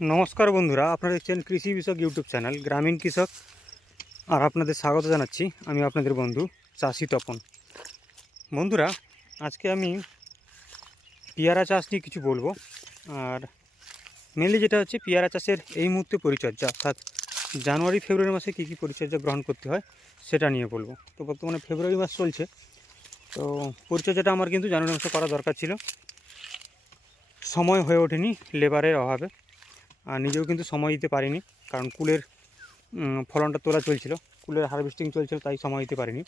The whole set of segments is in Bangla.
নমস্কার বন্ধুরা, আপনারা দেখছেন কৃষি বিষয়ক ইউটিউব চ্যানেল গ্রামীণ কৃষক। আর আপনাদের স্বাগত জানাচ্ছি। আমি আপনাদের বন্ধু চাষি তপন। বন্ধুরা, আজকে আমি পেয়ারা চাষ নিয়ে কিছু বলবো। আর মেনলি যেটা হচ্ছে পেয়ারা চাষের এই মুহূর্তে পরিচর্যা, অর্থাৎ জানুয়ারি ফেব্রুয়ারি মাসে কী কী পরিচর্যা গ্রহণ করতে হয় সেটা নিয়ে বলবো। তো বর্তমানে ফেব্রুয়ারি মাস চলছে, তো পরিচর্যাটা আমার কিন্তু জানুয়ারি মাসে করা দরকার ছিল, সময় হয়ে ওঠেনি লেবারের অভাবে। আর নিজেও কিন্তু সময় দিতে পারিনি, কারণ কুলের ফলনটা তোলা চলছিল, কুলের হারভেস্টিং চলছিল, তাই সময় দিতে পারিনি।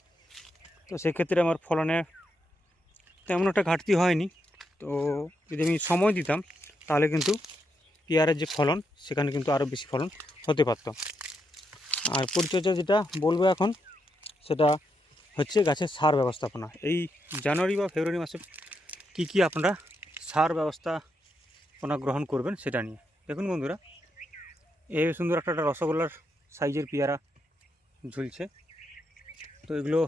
তো সেক্ষেত্রে আমার ফলনে তেমন একটা ঘাটতি হয়নি। তো যদি আমি সময় দিতাম তাহলে কিন্তু পেয়ারার যে ফলন সেখানে কিন্তু আরও বেশি ফলন হতে পারত। আর পরিচর্যা যেটা বলবো এখন, সেটা হচ্ছে গাছের সার ব্যবস্থাপনা। এই জানুয়ারি বা ফেব্রুয়ারি মাসে কী কী আপনারা সার ব্যবস্থাপনা গ্রহণ করবেন সেটা নিয়ে দেখুন। বন্ধুরা, এই সুন্দর একটা রসগোল্লার সাইজের পেয়ারা ঝুলছে। তো এগুলো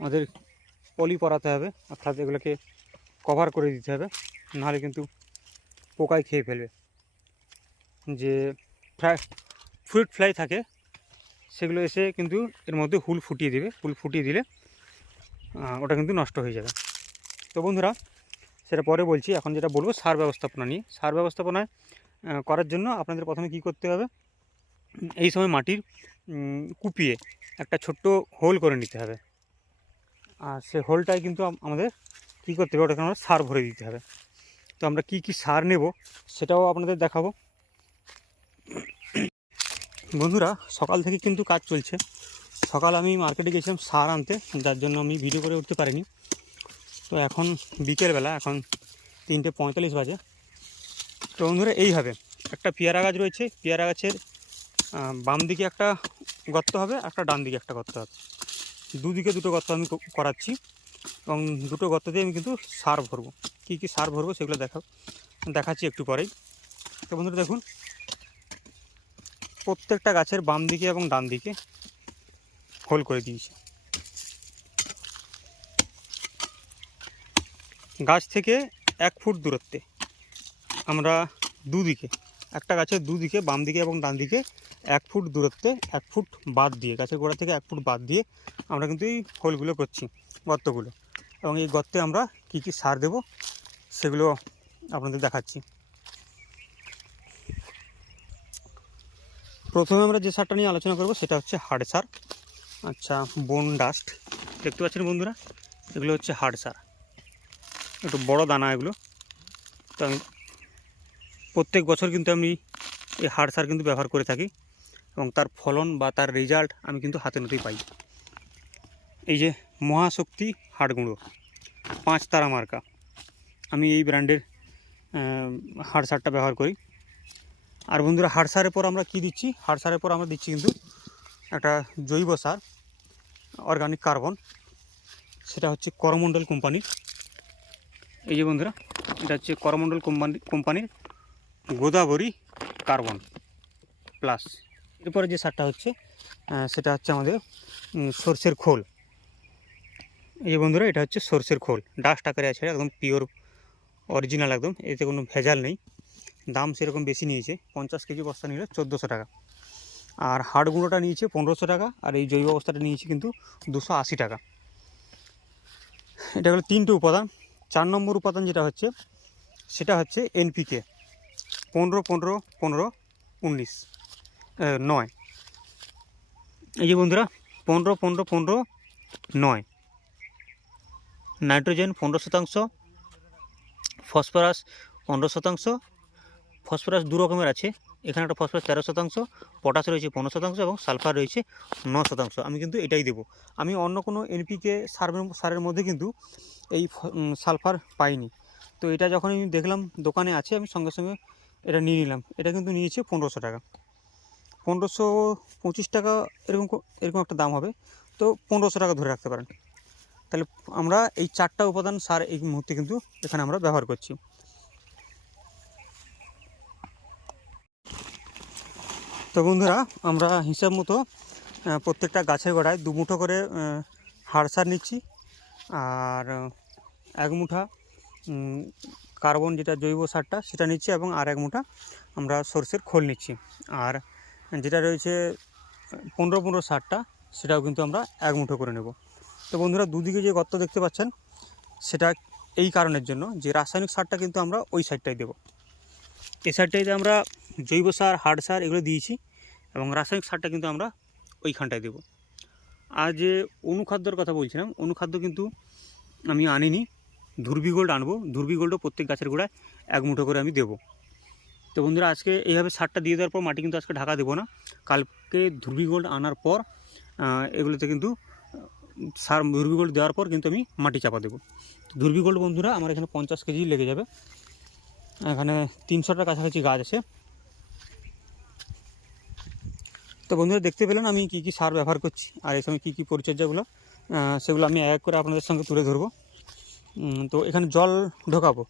আমাদের পলি পরাতে হবে, অর্থাৎ এগুলোকে কভার করে দিতে হবে, নাহলে কিন্তু পোকায় খেয়ে ফেলবে। যে ফ্রুট ফ্লাই থাকে সেগুলো এসে কিন্তু এর মধ্যে হুল ফুটিয়ে দেবে। হুল ফুটিয়ে দিলে ওটা কিন্তু নষ্ট হয়ে যাবে। তো বন্ধুরা, সেটা পরে বলছি। এখন যেটা বলবো সার ব্যবস্থাপনা নিয়ে। সার ব্যবস্থাপনায় করার জন্য আপনাদের প্রথমে কি করতে হবে, এই সময় মাটির কুপিয়ে একটা ছোট্ট হোল করে নিতে হবে। আর সেই হোলটায় কিন্তু আমাদের কী করতে হবে, ওটাকে আমরা সার ভরে দিতে হবে। তো আমরা কি কি সার নেব সেটাও আপনাদের দেখাবো। বন্ধুরা, সকাল থেকে কিন্তু কাজ চলছে। সকাল আমি মার্কেটে গেছিলাম সার আনতে, যার জন্য আমি ভিডিও করে উঠতে পারিনি। তো এখন বিকেলবেলা, এখন 3:45 বাজে। তো বন্ধুরা, এইভাবে একটা পেয়ারা গাছ রয়েছে, পেয়ারা গাছের বাম দিকে একটা গর্ত হবে, একটা ডান দিকে একটা গর্ত হবে। দুদিকে দুটো গর্ত আমি করাচ্ছি, এবং দুটো গর্ত দিয়ে আমি কিন্তু সার ভরবো। কী কী সার ভরবো সেগুলো দেখাচ্ছি একটু পরেই। তো বন্ধুরা দেখুন, প্রত্যেকটা গাছের বাম দিকে এবং ডান দিকে হোল করে দিয়েছি। গাছ থেকে 1 ফুট দূরত্বে আমরা দুদিকে, একটা গাছের দুদিকে বাম দিকে এবং ডান দিকে 1 ফুট দূরত্বে, 1 ফুট বাদ দিয়ে, গাছের গোড়া থেকে 1 ফুট বাদ দিয়ে আমরা কিন্তু এই হোলগুলো করছি, গর্তগুলো। এবং এই গর্তে আমরা কি কি সার দেব সেগুলো আপনাদের দেখাচ্ছি। প্রথমে আমরা যে সারটা নিয়ে আলোচনা করব সেটা হচ্ছে হার্ড সার। আচ্ছা, বোন ডাস্ট দেখতে পাচ্ছেন বন্ধুরা, এগুলো হচ্ছে হার্ড সার, একটু বড় দানা এগুলো। তো আমি প্রত্যেক বছর কিন্তু আমি এই হার্ড সার কিন্তু ব্যবহার করে থাকি, এবং তার ফলন বা তার রেজাল্ট আমি কিন্তু হাতে নাতেই পাই। এই যে মহাশক্তি হাড় গুঁড়ো 5 তারা মার্কা, আমি এই ব্র্যান্ডের হাড় সারটা ব্যবহার করি। আর বন্ধুরা, হাড় সারের পর আমরা কি দিচ্ছি, হাড় সারের পর আমরা দিচ্ছি কিন্তু একটা জৈব সার, অর্গানিক কার্বন। সেটা হচ্ছে করমণ্ডল কোম্পানির। এই যে বন্ধুরা, এটা হচ্ছে করমণ্ডল কোম্পানির গোদাবরী কার্বন প্লাস। এরপরে যে সারটা হচ্ছে সেটা হচ্ছে আমাদের সরষের খোল। এই যে বন্ধুরা, এটা হচ্ছে সরষের খোল, ডাস্ট আকারে আছে, একদম পিওর অরিজিনাল, একদম এতে কোনো ভেজাল নেই। দাম সেরকম বেশি নিয়েছে, 50 কেজি বস্তা নিলে 1400 টাকা। আর হাড় গুঁড়োটা নিয়েছে 1500 টাকা, আর এই জৈব অবস্থাটা নিয়েছে কিন্তু 280 টাকা। এটা হলো 3টে উপাদান। 4 নম্বর উপাদান যেটা হচ্ছে সেটা হচ্ছে এনপিকে 15-15-15-19-9। এই যে বন্ধুরা, 15-15-15-9। Nitrogen 15%, phosphorus 15%। ফসফরাস দু রকমের আছে, এখানে একটা ফসফরাস 13%, পটাশ রয়েছে 15%, এবং সালফার রয়েছে 9%। আমি কিন্তু এটাই দেবো। আমি অন্য কোনো এনপিকে সারের মধ্যে কিন্তু এই সালফার পাইনি। তো এটা যখন আমি দেখলাম দোকানে আছে, আমি সঙ্গে সঙ্গে এটা নিয়ে নিলাম। এটা কিন্তু নিয়েছে 1500 টাকা, 1525 টাকা এরকম এরকম একটা দাম হবে। তো 1500 টাকা ধরে রাখতে পারেন। তাহলে আমরা এই 4টা উপাদান সার এই মুহূর্তে কিন্তু এখানে আমরা ব্যবহার করছি। তো বন্ধুরা, আমরা হিসাব মতো প্রত্যেকটা গাছের গোড়ায় 2 মুঠো করে হাড় সার নিচ্ছি, আর 1 মুঠা কার্বন যেটা জৈব সারটা সেটা নিচ্ছি, এবং আর 1 মুঠা আমরা সর্ষের খোল নিচ্ছি। আর যেটা রয়েছে 15-15 সারটা, সেটাও কিন্তু আমরা 1 মুঠো করে নেব। তো বন্ধুরা, দুদিকে যে গর্ত দেখতে পাচ্ছেন সেটা এই কারণের জন্য যে রাসায়নিক সারটা কিন্তু আমরা ওই সাইডটাই দেবো। এই সাইডটাইতে আমরা জৈব সার, হাড় সার এগুলো দিয়েছি, এবং রাসায়নিক সারটা কিন্তু আমরা ওইখানটায় দেবো। আর যে অনুখাদ্যর কথা বলছিলাম, অনুখাদ্য কিন্তু আমি আনিনি, ধুরবিগোল্ড আনবো। ধুরবিগোল্ডও প্রত্যেক গাছের গোড়ায় 1 মুঠো করে আমি দেবো। তো বন্ধুরা, আজকে এইভাবে সারটা দিয়ে দেওয়ার পর মাটি কিন্তু আজকে ঢাকা দেবো না, কালকে ধুরবিগোল্ড আনার পর এগুলোতে কিন্তু সার ধুরবিগোল্ড দেওয়ার পর কিন্তু আমি মাটি চাপা দেবো। ধুরবিগোল্ড বন্ধুরা আমার এখানে 50 কেজি লেগে যাবে। এখানে 300টার কাছাকাছি গাছ আছে। তো বন্ধুরা, দেখতে পেলেন আমি কী কী সার ব্যবহার করছি আর এই সময় কী কী পরিচর্যাগুলো, সেগুলো আমি এক করে আপনাদের সঙ্গে তুলে ধরবো। তো এখানে জল ঢোকাবো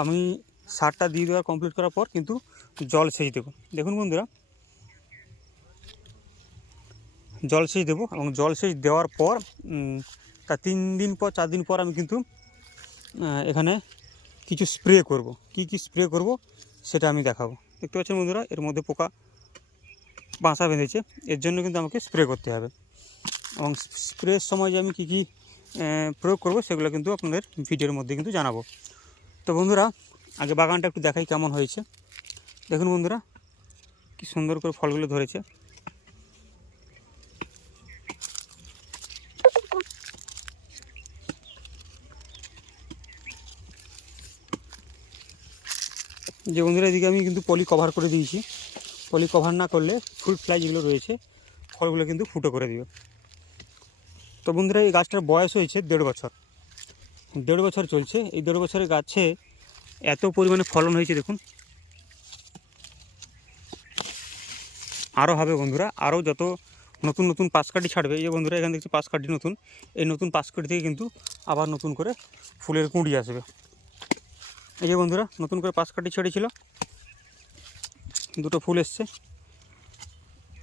আমি। সারটা দিয়ে দেওয়ার কমপ্লিট করার পর কিন্তু জল সেচ দেবো। দেখুন বন্ধুরা, জল সেচ দেবো, এবং জল সেচ দেওয়ার পর তার 3 দিন পর 4 দিন পর আমি কিন্তু এখানে কিছু স্প্রে করব। কি কি স্প্রে করব সেটা আমি দেখাবো। দেখতে পাচ্ছেন বন্ধুরা, এর মধ্যে পোকা বাসা বেঁধেছে, এর জন্য কিন্তু আমাকে স্প্রে করতে হবে। এবং স্প্রের সময় যে আমি কী কী প্রয়োগ করব সেগুলো কিন্তু আপনাদের ভিডিওর মধ্যে কিন্তু জানাবো। তো বন্ধুরা, আগে বাগানটা একটু দেখাই কেমন হয়েছে। দেখুন বন্ধুরা, কি সুন্দর করে ফলগুলো ধরেছে। যে বন্ধুরা, এদিকে আমি কিন্তু পলি কভার করে দিয়েছি। পলি কভার না করলে ফ্রুট ফ্লাই যেগুলো রয়েছে ফলগুলো কিন্তু ফুটো করে দিবে। তো বন্ধুরা, এই গাছটার বয়স হয়েছে 1.5 বছর। 1.5 বছর চলছে। এই 1.5 বছরের গাছে এত পরিমাণে ফলন হয়েছে দেখুন। আরও হবে বন্ধুরা, আরও যত নতুন নতুন পাশকাঠি ছাড়বে। এই যে বন্ধুরা, এখানে দেখছি পাশকাঠি নতুন, এই নতুন পাশকাঠি থেকে কিন্তু আবার নতুন করে ফুলের কুঁড়ি আসবে। এই যে বন্ধুরা, নতুন করে পাশকাঠি ছেড়েছিল, 2টো ফুল এসছে।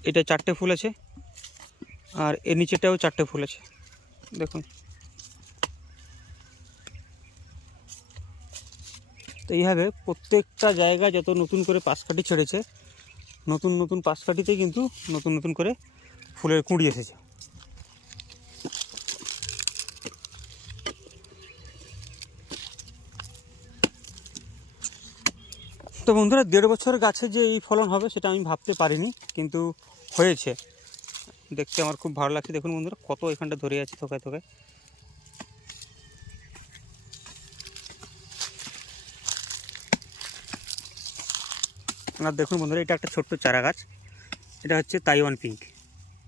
এটা 4টে ফুল আছে, আর এর নিচেটাও 4টে ফুল আছে দেখুন। তো এইভাবে প্রত্যেকটা জায়গায় যত নতুন করে পাশকাঠি ছেড়েছে, নতুন নতুন পাশকাঠিতে কিন্তু নতুন নতুন করে ফুলের কুঁড়ি এসেছে। তো বন্ধুরা, 1.5 বছর গাছে যে এই ফলন হবে সেটা আমি ভাবতে পারিনি, কিন্তু হয়েছে। দেখতে আমার খুব ভালো লাগছে। দেখুন বন্ধুরা, কত এখানটা ধরে আছে থোকায় থোকায়। আর দেখুন বন্ধুরা, এটা একটা ছোট্ট চারা গাছ। এটা হচ্ছে তাইওয়ান পিঙ্ক।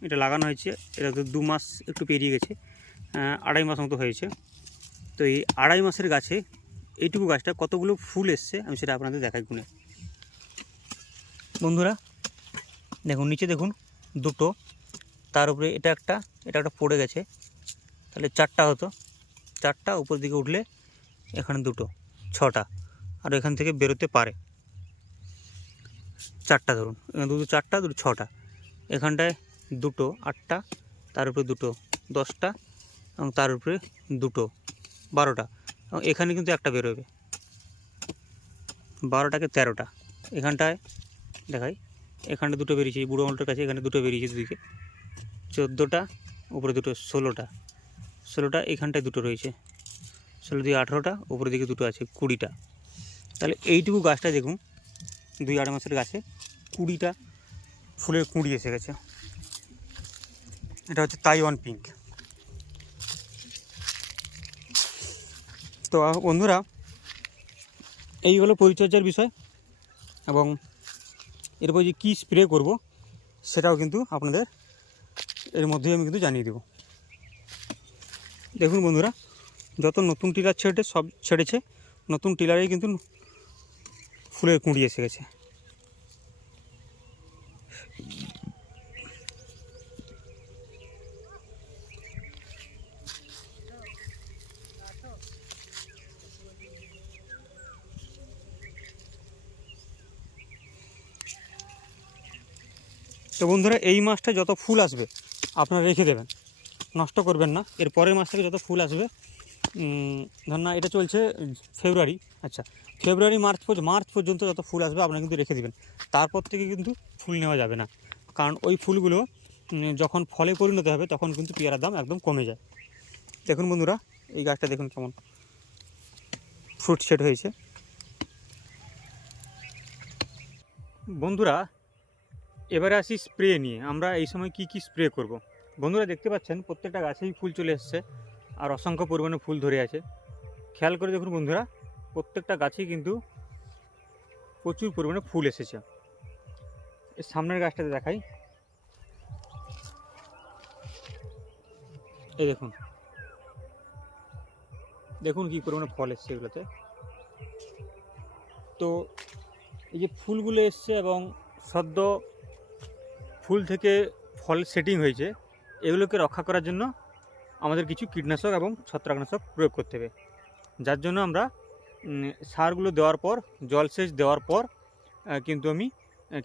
এটা লাগানো হয়েছে, এটা তো 2 মাস একটু পেরিয়ে গেছে, 2.5 মাস মতো হয়েছে। তো এই 2.5 মাসের গাছে এইটুকু গাছটা কতগুলো ফুল এসছে আমি সেটা আপনাদের দেখাই গুনে। বন্ধুরা দেখুন, নিচে দেখুন 2টো, তার উপরে এটা একটা পড়ে গেছে, তাহলে 4টা হতো। 4টা উপর দিকে উঠলে এখানে 2টো, 6টা, আর এখান থেকে বেরোতে পারে 4টা। ধরুন এখানে 2 4টা, 2 6টা, এখানটায় 2টো 8টা, তার উপরে 2টো 10টা, এবং তার উপরে 2টো 12টা, এবং এখানে কিন্তু একটা বেরোবে, 12টাকে 13টা। এখানটায় দেখাই, এখানটা 2টো বেরিয়েছে, বুড়ো আঙুলটার কাছে এখানে 2টো বেরিয়েছে, দুদিকে 14টা, উপরে 2টো 16টা, 16টা, এখানটায় 2টো রয়েছে, 16 দিয়ে 18টা, উপরের দিকে 2টো আছে, 20টা। তাহলে এইটুকু গাছটা দেখুন, 2-2.5 মাসের গাছে 20টা ফুলের কুঁড়ি এসে গেছে। এটা হচ্ছে তাইওয়ান পিঙ্ক। তো বন্ধুরা, এই হলো পরিচর্যার বিষয়, এবং এরপর যে কী স্প্রে করব সেটাও কিন্তু আপনাদের এর মধ্যেই আমি কিন্তু জানিয়ে দেব। দেখুন বন্ধুরা, যত নতুন টিলার ছেড়েছে নতুন টিলারেই কিন্তু ফুলের কুঁড়ি এসে গেছে। তো বন্ধুরা, এই মাসটা যত ফুল আসবে আপনারা রেখে দেবেন, নষ্ট করবেন না। এর পরের মাস থেকে যত ফুল আসবে ধর না এটা চলছে ফেব্রুয়ারি, আচ্ছা ফেব্রুয়ারি মার্চ পর্যন্ত যত ফুল আসবে আপনারা কিন্তু রেখে দেবেন। তারপর থেকে কিন্তু ফুল নেওয়া যাবে না, কারণ ওই ফুলগুলো যখন ফলে পরিণত হবে তখন কিন্তু পেয়ারার দাম একদম কমে যায়। দেখুন বন্ধুরা, এই গাছটা দেখুন কেমন ফ্রুট সেট হয়েছে। বন্ধুরা এবারে আসি স্প্রে নিয়ে। আমরা এই সময় কি স্প্রে করব। বন্ধুরা দেখতে পাচ্ছেন প্রত্যেকটা গাছেই ফুল চলে এসছে আর অসংখ্য পরিমাণে ফুল ধরে আছে। খেয়াল করে দেখুন বন্ধুরা, প্রত্যেকটা গাছেই কিন্তু প্রচুর পরিমাণে ফুল এসেছে। এর সামনের গাছটাতে দেখাই, এই দেখুন দেখুন কী পরিমাণে ফল এসছে এগুলোতে। তো এই যে ফুলগুলো এসছে এবং সদ্য ফুল থেকে ফল সেটিং হয়েছে, এগুলোকে রক্ষা করার জন্য আমাদের কিছু কীটনাশক এবং ছত্রাকনাশক প্রয়োগ করতে হবে, যার জন্য আমরা সারগুলো দেওয়ার পর জলসেচ দেওয়ার পর কিন্তু আমি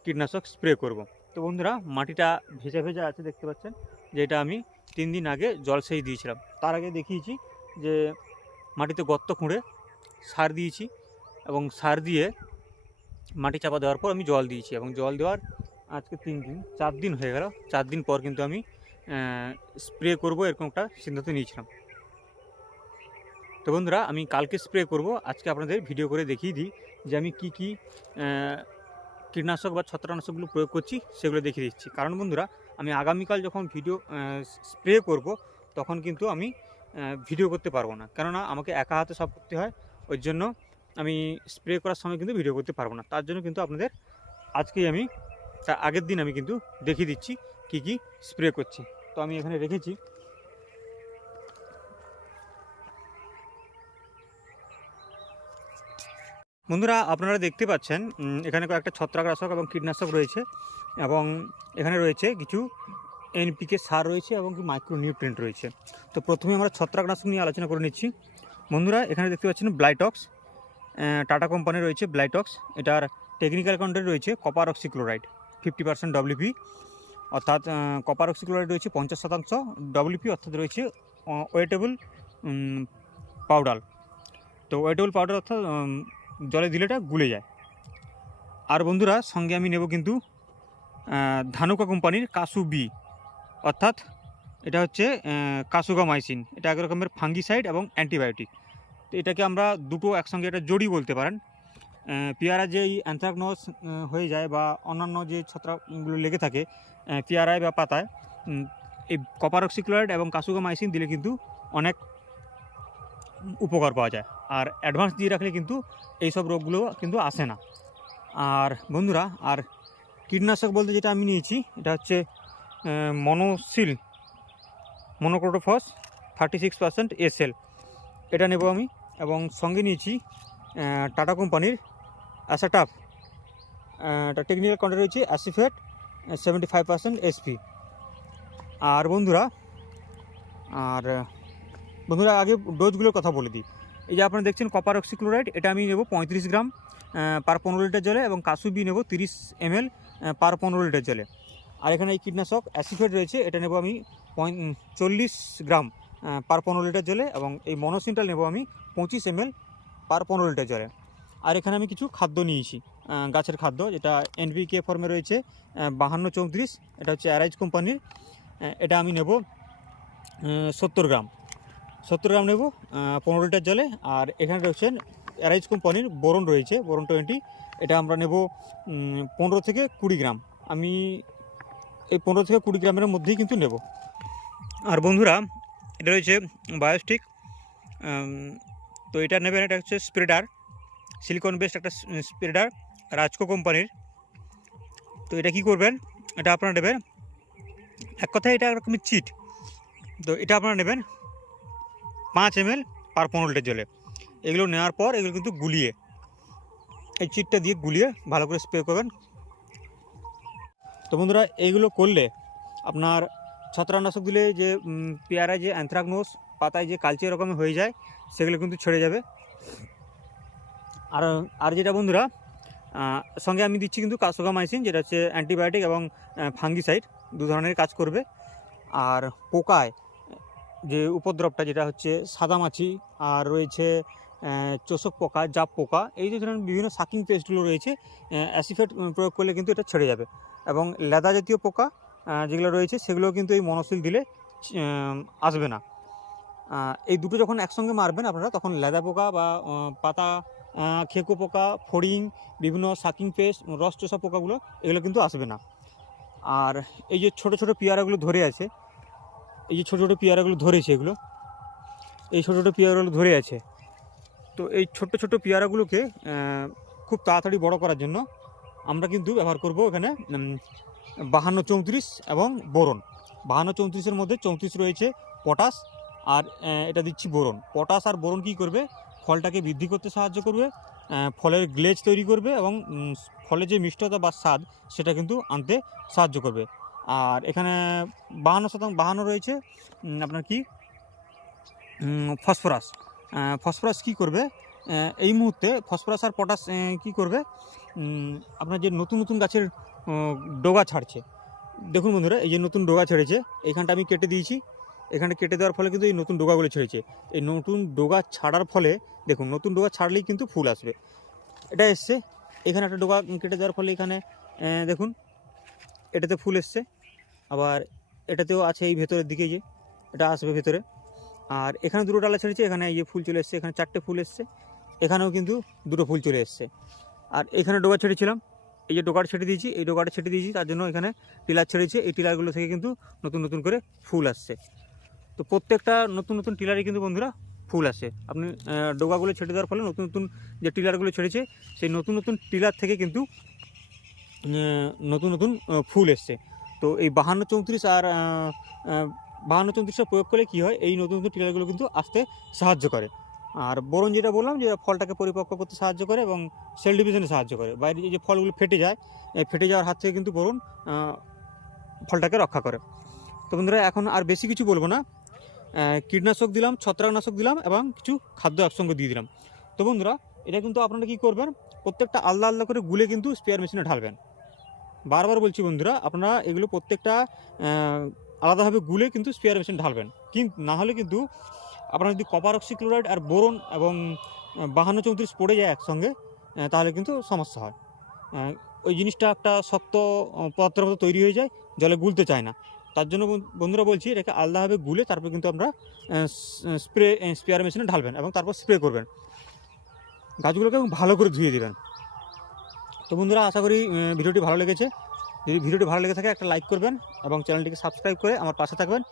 কীটনাশক স্প্রে করব। তো বন্ধুরা মাটিটা ভেজা ভেজা আছে দেখতে পাচ্ছেন, যেটা আমি 3 দিন আগে জলসেচ দিয়েছিলাম। তার আগে দেখিয়েছি যে মাটিতে গর্ত খুঁড়ে সার দিয়েছি এবং সার দিয়ে মাটি চাপা দেওয়ার পর আমি জল দিয়েছি, এবং জল দেওয়ার আজকে 4 দিন হয়ে গেল। 4 দিন পর কিন্তু আমি স্প্রে করব এরকম একটা সিদ্ধান্ত নিয়েছিলাম। তো বন্ধুরা আমি কালকে স্প্রে করব, আজকে আপনাদের ভিডিও করে দেখিয়ে দিই যে আমি কি কীটনাশক বা ছত্রাকনাশকগুলো প্রয়োগ করছি সেগুলো দেখিয়ে দিচ্ছি। কারণ বন্ধুরা আমি আগামীকাল যখন ভিডিও স্প্রে করব তখন কিন্তু আমি ভিডিও করতে পারবো না, কেননা আমাকে একা হাতে সব করতে হয়। ওই জন্য আমি স্প্রে করার সময় কিন্তু ভিডিও করতে পারবো না। তার জন্য কিন্তু আপনাদের আজকেই আমি তার আগের দিন আমি কিন্তু দেখিয়ে দিচ্ছি কি স্প্রে করছি। তো আমি এখানে রেখেছি। বন্ধুরা আপনারা দেখতে পাচ্ছেন এখানে কয়েকটা ছত্রাকনাশক এবং কীটনাশক রয়েছে, এবং এখানে রয়েছে কিছু এনপিকে সার রয়েছে এবং মাইক্রোনিউট্রিয়েন্ট রয়েছে। তো প্রথমে আমরা ছত্রাকনাশক নিয়ে আলোচনা করে নিচ্ছি। বন্ধুরা এখানে দেখতে পাচ্ছেন ব্লাইটক্স, টাটা কোম্পানি রয়েছে ব্লাইটক্স। এটার টেকনিক্যাল কন্টেন্ট রয়েছে কপার অক্সিক্লোরাইড 50% WP, অর্থাৎ কপার অক্সিক্লোরাইড রয়েছে 50%, WP অর্থাৎ রয়েছে ওয়েটেবল পাউডার। তো ওয়েটেবল পাউডার অর্থাৎ জলে দিলে এটা গুলে যায়। আর বন্ধুরা সঙ্গে আমি নেব কিন্তু ধানুকা কোম্পানির কাসু বি, অর্থাৎ এটা হচ্ছে কাসুগামাইসিন। এটা এক রকমের ফাঙ্গিসাইড এবং অ্যান্টিবায়োটিক। তো এটাকে আমরা দুটো একসঙ্গে এটা জড়ি বলতে পারেন। পেয়ারা যে অ্যানথ্রাকনোজ হয়ে যায় বা অন্যান্য যে ছত্রাকগুলো লেগে থাকে পেয়ারায় বা পাতায়, এই কপার অক্সিক্লোরাইড এবং কাসুগামাইসিন দিলে কিন্তু অনেক উপকার পাওয়া যায়। আর অ্যাডভান্স দিয়ে রাখলে কিন্তু এইসব রোগগুলো কিন্তু আসে না। আর বন্ধুরা আর কীটনাশক বলতে যেটা আমি নিয়েছি এটা হচ্ছে মনোক্রোটোফস 36% SL, এটা নেব আমি। এবং সঙ্গে নিয়েছি টাটা কোম্পানির অ্যাসাটাফ, এটা টেকনিক্যাল কন্টেন্ট রয়েছে অ্যাসিফেট 75% SP। আর বন্ধুরা আগে ডোজগুলোর কথা বলে দিই। এই যে আপনারা দেখছেন কপার অক্সিক্লোরাইড, এটা আমি নেব 35 গ্রাম পার 15 লিটার জলে, এবং কাসুবি নেব 30 ml পার 15 লিটার জলে। আর এখানে এই কীটনাশক অ্যাসিফেট রয়েছে, এটা নেব আমি 40 গ্রাম পার 15 লিটার জলে, এবং এই মনোসিনটাল নেব আমি 25 ml পার 15 লিটার জলে। আর এখানে আমি কিছু খাদ্য নিয়েছি, গাছের খাদ্য, যেটা NPK ফর্মে রয়েছে 5234, এটা হচ্ছে অ্যারাইজ কোম্পানির। এটা আমি নেব 70 গ্রাম নেব 15 লিটার জলে। আর এখানে রয়েছেন অ্যারাইজ কোম্পানির বোরন রয়েছে, বোরন 20, এটা আমরা নেব 15 থেকে 20 গ্রাম। আমি এই 15 থেকে 20 গ্রামের মধ্যেই কিন্তু নেব। আর বন্ধুরা এটা রয়েছে বায়োস্টিক, তো এটা নেবেন, এটা হচ্ছে স্প্রেডার, সিলিকন বেসড একটা স্প্রেডার রাজকো কোম্পানির। তো এটা কি করবেন, এটা আপনারা নেবেন, এক কথায় এটা এরকমই চিট। তো এটা আপনারা নেবেন 5 ml পার 15 লিটার জলে। এগুলো নেওয়ার পর এগুলো কিন্তু গুলিয়ে, এই চিটটা দিয়ে গুলিয়ে ভালো করে স্প্রে করবেন। তো বন্ধুরা এইগুলো করলে আপনার ছত্রাকনাশক দিলে যে পেয়ারায় যে অ্যানথ্রাকনোজ, পাতায় যে কালচে রকমের হয়ে যায়, সেগুলো কিন্তু ছেড়ে যাবে। আর যেটা বন্ধুরা সঙ্গে আমি দিচ্ছি কিন্তু কাসুগামাইসিন, যেটা হচ্ছে অ্যান্টিবায়োটিক এবং ফাঙ্গিসাইড, দু ধরনের কাজ করবে। আর পোকায় যে উপদ্রবটা যেটা হচ্ছে সাদামাছি আর রয়েছে চোষক পোকা, জাপ পোকা, এই যে ধরনের বিভিন্ন সাকিং পেস্টগুলো রয়েছে, অ্যাসিফেট প্রয়োগ করলে কিন্তু এটা ছেড়ে যাবে। এবং লেদা জাতীয় পোকা যেগুলো রয়েছে সেগুলো কিন্তু এই মনোসিল দিলে আসবে না। এই দুটো যখন একসঙ্গে মারবেন আপনারা, তখন লেদা পোকা বা পাতা খেকো পোকা, ফড়িং, বিভিন্ন সাকিং পেস্ট, রস চোষা পোকাগুলো এগুলো কিন্তু আসবে না। আর এই যে ছোট ছোট পেয়ারাগুলো ধরে আছে, এই যে ছোট ছোট পেয়ারাগুলো ধরেছে, এগুলো এই ছোট ছোট পেয়ারাগুলো ধরে আছে, তো এই ছোট্ট ছোট্ট পেয়ারাগুলোকে খুব তাড়াতাড়ি বড় করার জন্য আমরা কিন্তু ব্যবহার করব এখানে 52-34 এবং বোরন। 52-34-এর মধ্যে 34 রয়েছে পটাশ, আর এটা দিচ্ছি বোরন। পটাশ আর বোরন কী করবে, ফলটাকে বৃদ্ধি করতে সাহায্য করবে, ফলের গ্লেজ তৈরি করবে এবং ফলের যে মিষ্টতা বা স্বাদ সেটা কিন্তু আনতে সাহায্য করবে। আর এখানে 52% রয়েছে আপনার কি ফসফরাস। ফসফরাস কী করবে, এই মুহূর্তে ফসফরাস আর পটাশ কী করবে, আপনার যে নতুন নতুন গাছের ডগা ছাড়ছে, দেখুন বন্ধুরা, এই যে নতুন ডগা ছেড়েছে, এইখানটা আমি কেটে দিয়েছি, এখানটা কেটে দেওয়ার ফলে কিন্তু এই নতুন ডগাগুলো ছেড়েছে। এই নতুন ডগা ছাড়ার ফলে দেখুন, নতুন ডগা ছাড়লেই কিন্তু ফুল আসবে। এটা এসছে, এখানে একটা ডগা কেটে দেওয়ার ফলে এখানে দেখুন এটাতে ফুল এসছে, আবার এটাতেও আছে এই ভেতরের দিকে, যে এটা আসবে ভেতরে। আর এখানে দুটো ডালা ছেড়েছে, এখানে এই যে ফুল চলে এসছে, এখানে 4টে ফুল এসছে, এখানেও কিন্তু 2টো ফুল চলে এসছে। আর এখানে ডগা ছেড়েছিলাম, এই যে ডগাটা ছেড়ে দিয়েছি, এই ডগাটা ছেড়ে দিয়েছি, তার জন্য এখানে টিলার ছেড়েছে, এই টিলারগুলো থেকে কিন্তু নতুন নতুন করে ফুল আসছে। তো প্রত্যেকটা নতুন নতুন টিলারে কিন্তু বন্ধুরা ফুল আসে। আপনি ডগাগুলো ছেড়ে দেওয়ার ফলে নতুন নতুন যে টিলারগুলো ছেড়েছে, সেই নতুন নতুন টিলার থেকে কিন্তু নতুন নতুন ফুল এসছে। তো এই 52-34 আর 52-34 প্রয়োগ করলে কী হয়, এই নতুন নতুন টিলারগুলো কিন্তু আসতে সাহায্য করে। আর বোরন যেটা বললাম, যে ফলটাকে পরিপক্ক করতে সাহায্য করে এবং সেল ডিভিশনে সাহায্য করে। বাইরে যে ফলগুলো ফেটে যায়, ফেটে যাওয়ার হাত থেকে কিন্তু বোরন ফলটাকে রক্ষা করে। তো বন্ধুরা, এখন আর বেশি কিছু বলবো না, কীটনাশক দিলাম, ছত্রাকনাশক দিলাম এবং কিছু খাদ্য একসঙ্গে দিয়ে দিলাম। তো বন্ধুরা, এটা কিন্তু আপনারা কী করবেন, প্রত্যেকটা আলাদা আলাদা করে গুলে কিন্তু স্প্রেয়ার মেশিনে ঢালবেন। বারবার বলছি বন্ধুরা, আপনারা এগুলো প্রত্যেকটা আলাদাভাবে গুলে কিন্তু স্প্রেয়ার মেশিন ঢালবেন। কিন্তু না হলে কিন্তু আপনারা যদি কপার অক্সিক্লোরাইড আর বোরন এবং 52-34 পড়ে যায় একসঙ্গে, তাহলে কিন্তু সমস্যা হয়। ওই জিনিসটা একটা শক্ত পদার্থের মতো তৈরি হয়ে যায়, জলে গুলতে চায় না। তার জন্য বন্ধুরা বলছি, এটাকে আলাদাভাবে গুলে তারপর কিন্তু আমরা স্প্রেয়ার মেশিনে ঢালবেন এবং তারপর স্প্রে করবেন। গাছগুলোকে ভালো করে ধুয়ে দেবেন। তো বন্ধুরা, আশা করি ভিডিওটি ভালো লেগেছে। যদি ভিডিওটি ভালো লেগে থাকে একটা লাইক করবেন এবং চ্যানেলটিকে সাবস্ক্রাইব করে আমার পাশে থাকবেন।